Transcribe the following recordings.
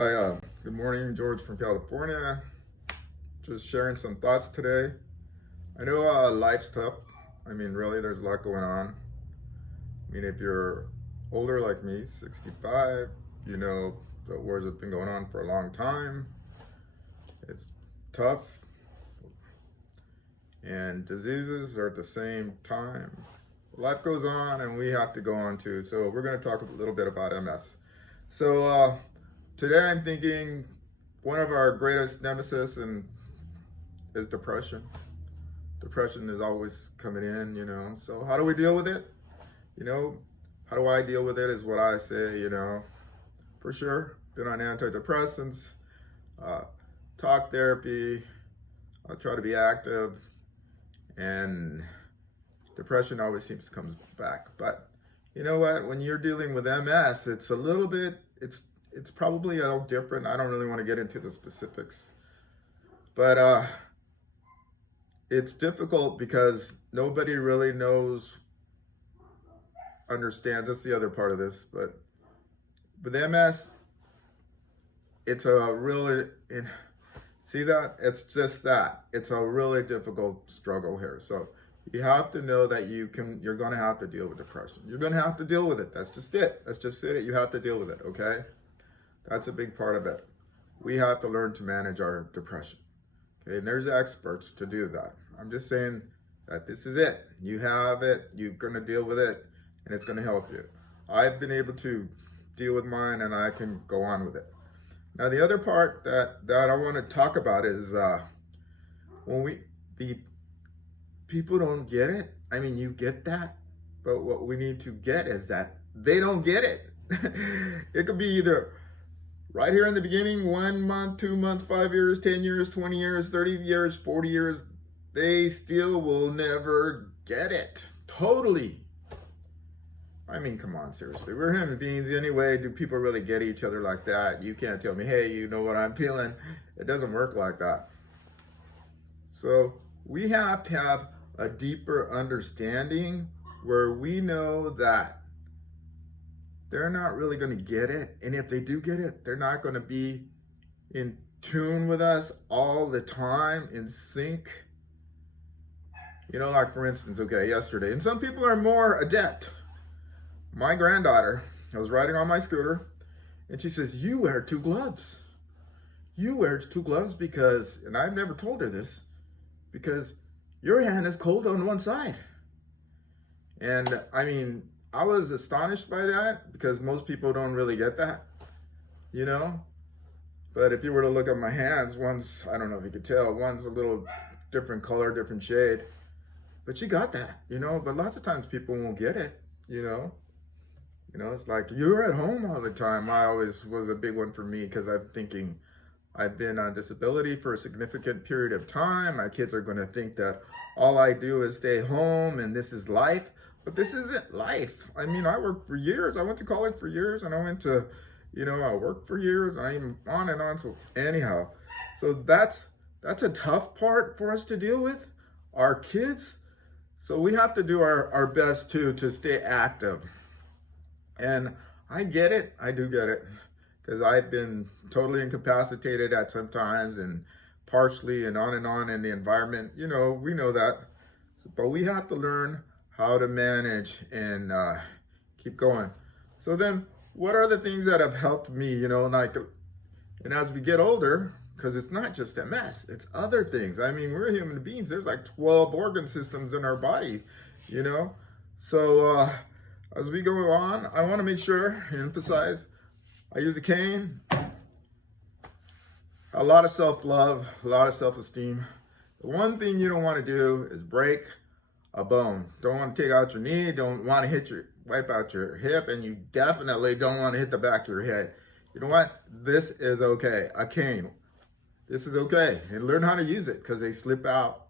Hi, good morning, George from California. Just sharing some thoughts today. I know life's tough. I mean, really, there's a lot going on. I mean, if you're older like me, 65, you know the wars have been going on for a long time. It's tough, and diseases are at the same time. Life goes on, and we have to go on too. So we're going to talk a little bit about MS. So today I'm thinking one of our greatest nemesis is depression. Depression is always coming in. So how do we deal with it? You know, how do I deal with it is what I say, for sure. Been on antidepressants, uh, talk therapy, I'll try to be active, and depression always seems to come back. But you know what? When you're dealing with MS, it's a little bit, it's probably a little different. I don't really want to get into the specifics, but it's difficult because nobody really understands. That's the other part of this. But with MS, it's a really, see that? It's just that. It's a really difficult struggle here. So you have to know that you're going to have to deal with depression. You're going to have to deal with it. That's just it. That's just it. You have to deal with it, okay? That's a big part of it. We have to learn to manage our depression. Okay, and there's experts to do that. I'm just saying that this is it. You have it, you're gonna deal with it, and it's gonna help you. I've been able to deal with mine, and I can go on with it. Now, the other part that I want to talk about is the people don't get it. I mean, you get that, but what we need to get is that they don't get it. It could be either right here in the beginning, 1 month, 2 months, 5 years, 10 years, 20 years, 30 years, 40 years, they still will never get it. Totally. I mean, come on, seriously. We're human beings anyway. Do people really get each other like that? You can't tell me, hey, you know what I'm feeling. It doesn't work like that. So we have to have a deeper understanding where we know that they're not really going to get it. And if they do get it, they're not going to be in tune with us all the time, in sync. Like for instance, okay, yesterday, and some people are more adept. My granddaughter, I was riding on my scooter, and she says, you wear 2 gloves. You wear 2 gloves because, and I've never told her this, because your hand is cold on one side. And I mean, I was astonished by that because most people don't really get that, But if you were to look at my hands, one's, I don't know if you could tell, one's a little different color, different shade. But she got that, But lots of times people won't get it. It's like you're at home all the time. I always was a big one for me because I'm thinking I've been on disability for a significant period of time. My kids are going to think that all I do is stay home and this is life. But this isn't life. I mean, I worked for years. I went to college for years, and I went to, I worked for years. I'm on and on. So anyhow, so that's a tough part for us to deal with, our kids. So we have to do our best too to stay active. And I get it. I do get it. Because I've been totally incapacitated at some times and partially and on in the environment. We know that. But we have to learn how to manage and keep going. So then, what are the things that have helped me, and as we get older, because it's not just MS, it's other things. I mean, we're human beings. There's like 12 organ systems in our body, So as we go on, I want to make sure and emphasize, I use a cane, a lot of self-love, a lot of self-esteem. The one thing you don't want to do is break a bone. Don't want to take out your knee, don't want to wipe out your hip, and you definitely don't want to hit the back of your head. You know what? This is okay. A cane. This is okay. And learn how to use it because they slip out.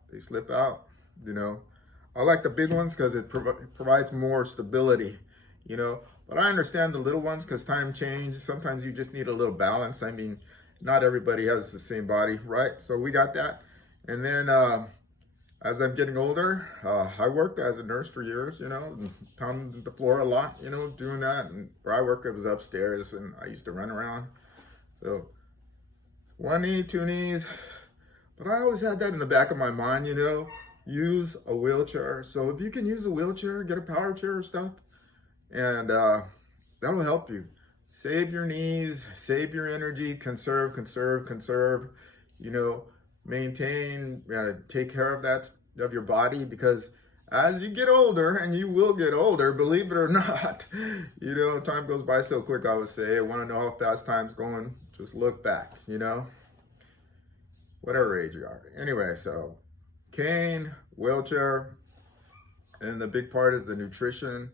I like the big ones because it provides more stability, But I understand the little ones because time changes. Sometimes you just need a little balance. I mean, not everybody has the same body, right? So we got that. And then as I'm getting older, I worked as a nurse for years, pounding the floor a lot, doing that. And where I worked, it was upstairs, and I used to run around. So one knee, two knees. But I always had that in the back of my mind, use a wheelchair. So if you can use a wheelchair, get a power chair or stuff, and that'll help you. Save your knees, save your energy, conserve, conserve, conserve, maintain, take care of your body, because as you get older, and you will get older, believe it or not, time goes by so quick, I would say. I want to know how fast time's going, just look back, whatever age you are. Anyway, so cane, wheelchair, and the big part is the nutrition.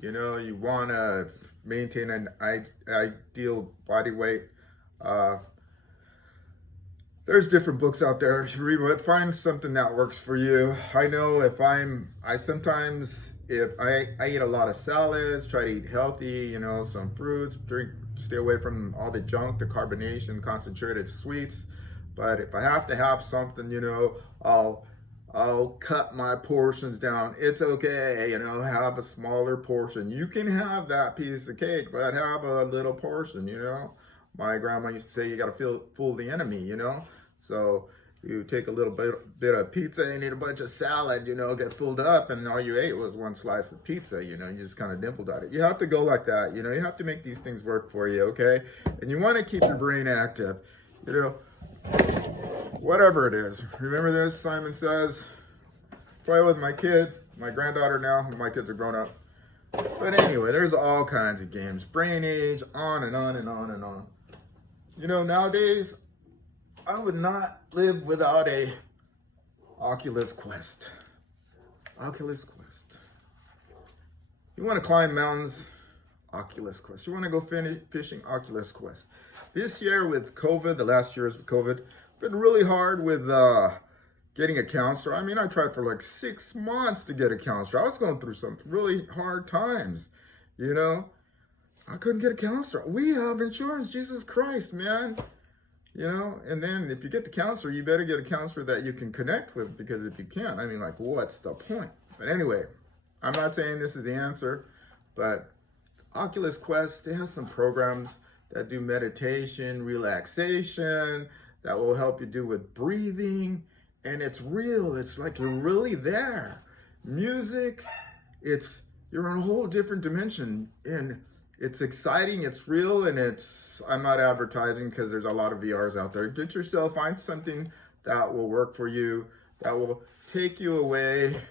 You want to maintain an ideal body weight. There's different books out there. Read what, find something that works for you. I know if I eat a lot of salads, try to eat healthy, some fruits, stay away from all the junk, the carbonation, concentrated sweets. But if I have to have something, I'll cut my portions down. It's okay, have a smaller portion. You can have that piece of cake, but have a little portion, My grandma used to say you got to fool the enemy, So you take a little bit of pizza and eat a bunch of salad, get filled up, and all you ate was one slice of pizza, you just kind of dimpled at it. You have to go like that, you have to make these things work for you, okay? And you want to keep your brain active, whatever it is. Remember this, Simon Says, play with my granddaughter now, my kids are grown up. But anyway, there's all kinds of games, brain age, on and on and on and on. Nowadays, I would not live without a Oculus Quest. Oculus Quest. You want to climb mountains? Oculus Quest. You want to go fishing? Oculus Quest. This year with COVID, the last years with COVID, been really hard with getting a counselor. I mean, I tried for like 6 months to get a counselor. I was going through some really hard times, I couldn't get a counselor. We have insurance, Jesus Christ, man. And then if you get the counselor, you better get a counselor that you can connect with, because if you can't, what's the point? But anyway, I'm not saying this is the answer, but Oculus Quest, they have some programs that do meditation, relaxation, that will help you do with breathing, and it's real. It's like you're really there. Music, you're on a whole different dimension, and it's exciting, it's real, and I'm not advertising because there's a lot of VRs out there. Get yourself, find something that will work for you, that will take you away,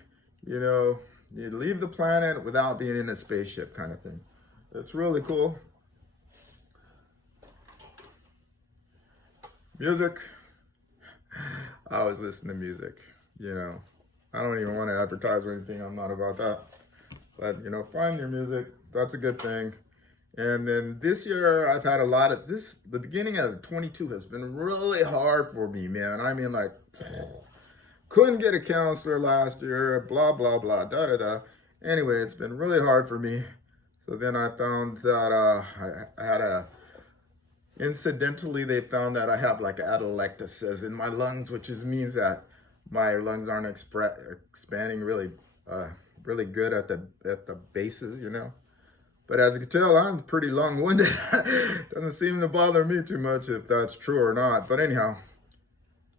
you leave the planet without being in a spaceship kind of thing. It's really cool. Music. I always listen to music, I don't even want to advertise or anything. I'm not about that. But, find your music. That's a good thing. And then this year, I've had a lot of the beginning of 22 has been really hard for me, man. Couldn't get a counselor last year, blah, blah, blah, da, da, da. Anyway, it's been really hard for me. So then I found that I had incidentally, they found that I have like atelectasis in my lungs, which means that my lungs aren't expanding really good at the bases, But as you can tell, I'm pretty long-winded. Doesn't seem to bother me too much if that's true or not. But anyhow,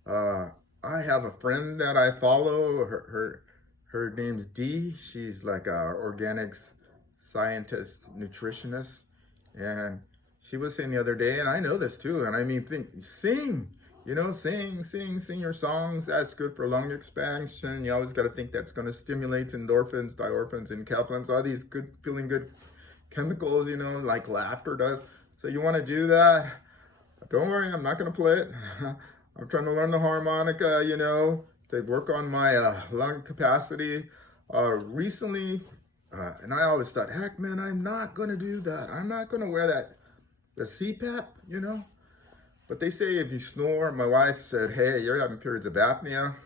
I have a friend that I follow. Her name's Dee. She's like a organics scientist, nutritionist, and she was saying the other day, and I know this too. And sing. Sing your songs. That's good for lung expansion. You always got to think that's going to stimulate endorphins, diorphins, and enkephalins, all these feeling good chemicals, like laughter does. So you want to do that. Don't worry, I'm not going to play it. I'm trying to learn the harmonica, to work on my lung capacity. Recently, and I always thought, heck, man, I'm not going to do that. I'm not going to wear the CPAP, But they say if you snore, my wife said, hey, you're having periods of apnea.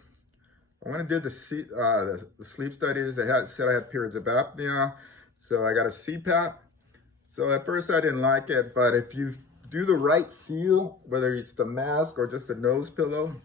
I want to do the sleep studies. They said I had periods of apnea. So I got a CPAP. So at first I didn't like it, but if you do the right seal, whether it's the mask or just a nose pillow,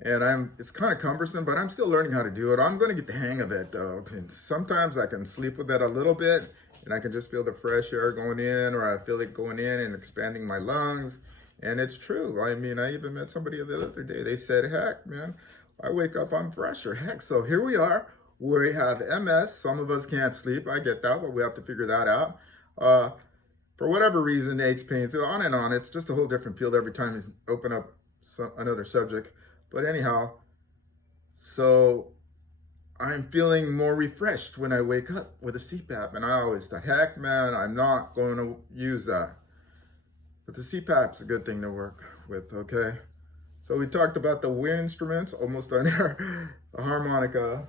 and it's kind of cumbersome, but I'm still learning how to do it. I'm going to get the hang of it though. And sometimes I can sleep with it a little bit, and I can just feel the fresh air going in, or I feel it going in and expanding my lungs. And it's true. I mean, I even met somebody the other day. They said, heck, man, I wake up, I'm fresher. Heck, so here we are. We have MS. Some of us can't sleep. I get that, but we have to figure that out. For whatever reason, aches, pains, on and on. It's just a whole different field every time you open up another subject. But anyhow, so I'm feeling more refreshed when I wake up with a CPAP. And I always thought, heck, man, I'm not going to use that. But the CPAP's a good thing to work with, okay? So we talked about the wind instruments, almost done there, the harmonica,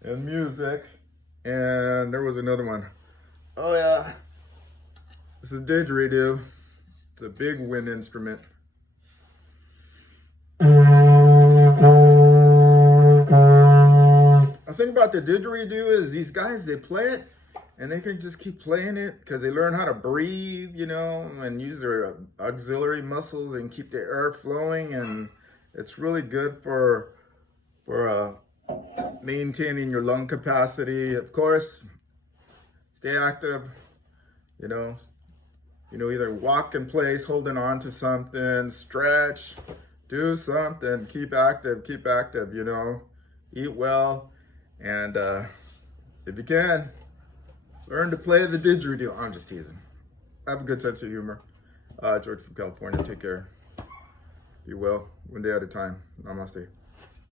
and music, and there was another one. Oh yeah, this is didgeridoo. It's a big wind instrument. The thing about the didgeridoo is these guys, they play it, and they can just keep playing it because they learn how to breathe, you know, and use their auxiliary muscles and keep the air flowing, and it's really good for maintaining your lung capacity. Of course, stay active, you know, either walk in place, holding on to something, stretch, do something, keep active, you know, eat well, and if you can, learn to play the didgeridoo. I'm just teasing. Have a good sense of humor. George from California, take care. Be well, one day at a time. Namaste.